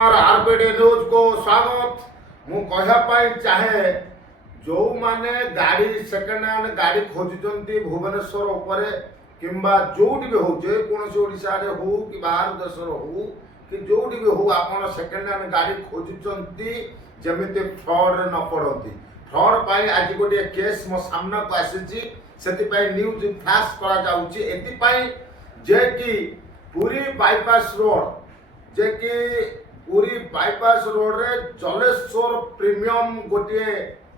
RBD news को स्वागत। मु कहवाई चाहे जो माने गाड़ी सेकेंड हैंड गाड़ी खोजुचंती भुवनेश्वर उपरे किंबा जोटी भी हो जे कोनसी ओडिसा रे हो कि बाहर देश रो हो कि जोटी भी हो आपण सेकेंड हैंड गाड़ी खोजुचंती जेमिति फ्रॉड रे न पड़ती। फ्रॉड पाई आज गोटे केस मो सामना को आसीची सेति पाई न्यूज फ्लैश करा जाउची एति पाई जे कि पूरी बाईपास रोड जे कि पूरी बाईपास रोड रे जलेश्वर प्रीमियम गोटे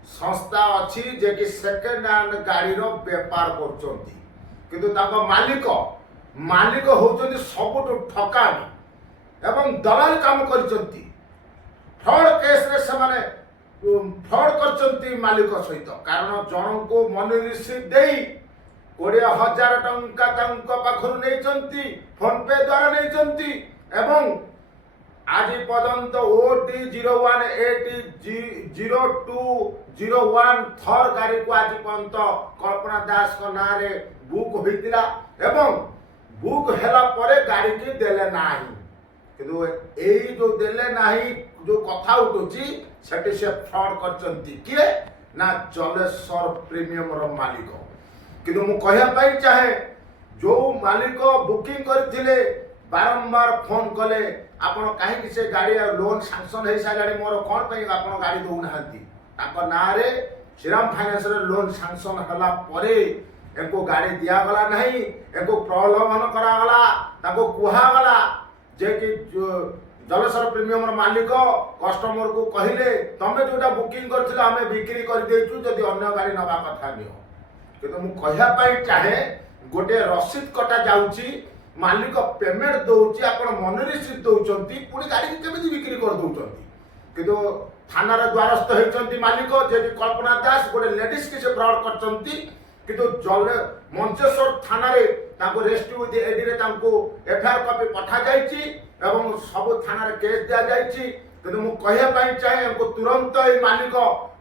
संस्था अच्छी जे कि सेकेंड हैंड गाड़ी रो व्यापार करचंती किंतु ताको मालिक होचंती सबुठु ठकामी एवं दलाल काम करचंती। फ्रॉड केस रे से माने फ्रॉड करचंती मालिक सहित कारण जन को मनी रिसीव देई 20,000 टंका तांको पाखरु नेचंती फोन पे द्वारा नेचंती एवं आज पर्यंत OD01 AT0201 थर गाड़ी को आज पर्यंत कल्पना दास को ना रे बुक होइतिला एवं बुक हेला परे गाड़ी की देले नाही किंतु एई जो देले नाही जो कथा उठुची सेठी से फ्रॉड करचंती किए ना जलेश्वर प्रीमियम रो मालिक किंतु मु कहया पाई चाहे जो मालिक बुकिंग करथिले बारंबार फोन कले आपण कहीं से गाड़ी लोन सैंक्शन हो सारे मोर कौन पे आपण गाड़ी दौना ना रे श्रीराम फाइनेंस रे लोन सैंक्शन होला परे एको गाड़ी दिया गला नहीं एको प्रलोभन करा गला ताको कुहा गला जे कि जलेश्वर प्रीमियम मालिक कस्टमर को कहिले तमे जोटा बुकिंग करथिला हमें बिक्री कर देछु जदी अन्य गाड़ी नबा कथा नियो किंतु मु कहया पाई चाहे गोटे रसीद कटा जाउची मालिक पेमेंट दौची आपण मन रिसीव दौचंती पुणी गाड़ी केमिति बिक्री कर दौचंती किंतु थाना रे द्वारस्थ होइचंती मालिक जे कि कल्पना दास गोटे लेडीज के से फ्रॉड करचंती किंतु जले मंचेश्वर थाना रे ताको रेस्ट विथ एडी रे ताको एफआईआर कॉपी पठा जाईची एवं सब थाना रे केस दिया जाईची किंतु मु कहया पाई चाहे हमको तुरंत ए मालिक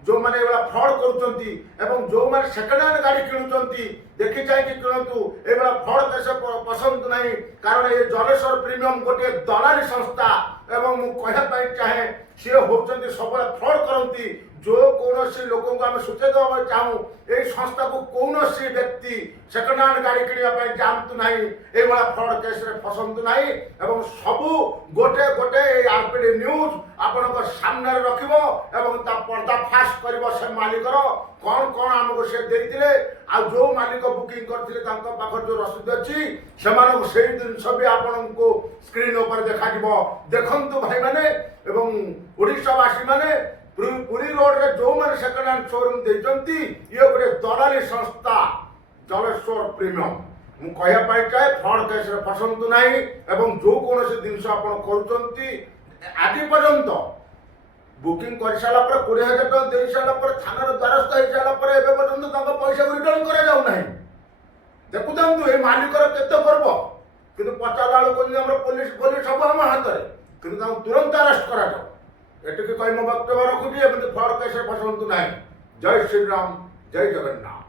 जो माने एबला फ्रॉड करूचंती एवं जो माने सेकेंड हैंड गाड़ी किणुचंती देखि चाहे कि किणंतु एबला फ्रॉड कैसे पसंद नहीं कारण ये जलेश्वर प्रीमियम गोटे दलाली संस्था एवं मु कहया पाई चाहे से होचंती सब फ्रॉड करंती जो कौनसी लोक को आम सूचेत देवा चाहूँ यही संस्था को कौनसी व्यक्ति सेकेंड हैंड गाड़ी किणवा जानतु ना ये फ्रॉड केस रे फसंतु ना एवं सबू गोटे गोटे आरपीडी न्यूज आपण सामने रखिबो एवं ता पर्दाफाश करिवो से मालिकर कौन कौन आमको से देइतिले आ जो मालिक बुकिंग करथिले तांको पाखर जो रसीद अछि सेमानको सेही जिनस भी आपनको स्क्रीन ऊपर देखा दिबो देखंतु भाई माने एवं ओडिशावासी माने पुरी रोड रे जो माने सेकेंड हैंड शोरूम देचंती ये गोटे दलाली संस्था जलेश्वर प्रीमियम मु कहया पाई चाहे फ्रॉड केस रे फसंतु नाही एवं जो कोनोसी जिनस आपण करूचंती आज पर्यंत बुकिंग कर सारा पर 20,000 टका दे सारा पर थाना रे द्वारस्थ हो सारा पर एबे पर्यंत तांका पैसा रिटर्न करा जाउ नाही देखुतंतु ए मालिक रो केते करबो किंतु पचाला लोक हमर पुलिस सब हम हाथ रे किंतु तां तुरंत अरेस्ट करा जाउ एटके कहि म वक्तव्य रखुबी एबे फ्रॉड केस रे फसंतु नाही। जय श्री राम जय जगन्नाथ।